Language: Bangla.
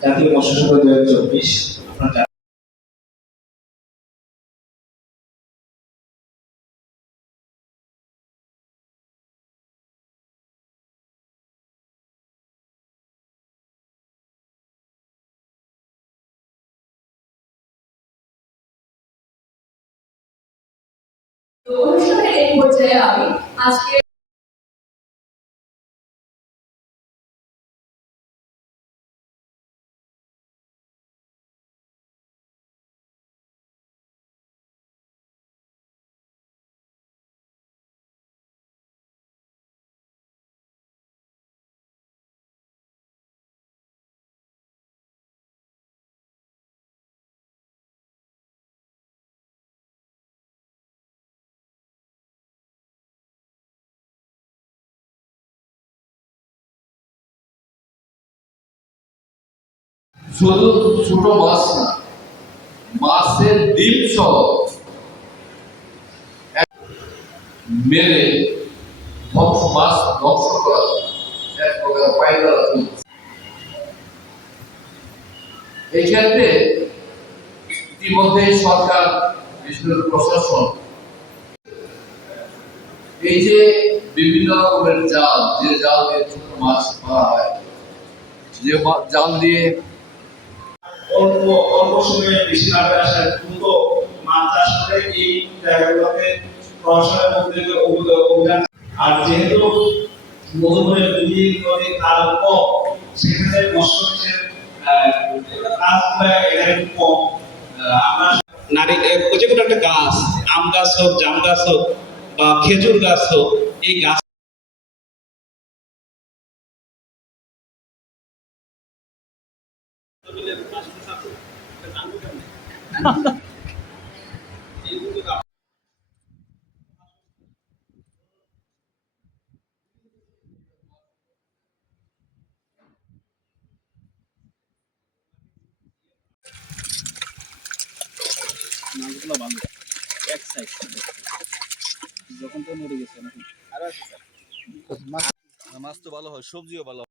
জাতীয় সংঘ দু হাজার চব্বিশ আজকে শুধু ছোট মাছ না মাছের ডিম সহ মেরে ধ্বংস মাছ ধ্বংস করা এক প্রকার এই ক্ষেত্রে ইতিমধ্যে সরকার বিশেষ প্রশাসন, এই যে বিভিন্ন রকমের জাল, যে জাল দিয়ে ছোট মাছ ধরা হয়, যে জাল দিয়ে অল্প অল্প সময়ে বেশি আসার মাছ চাষ করে এই জায়গাগুলোতে অভিযান। আর যেহেতু নদী নদী কম সেখানে কাজগুলো কম নারী যে কোনো একটা গাছ, আম গাছ হোক, জাম গাছ হোক, বা খেজুর গাছ হোক, এই গাছ মাছগুলো ভালো। এক সাইজ যখন তো মরে গেছে নাকি মাছ তো ভালো হয়, সবজিও ভালো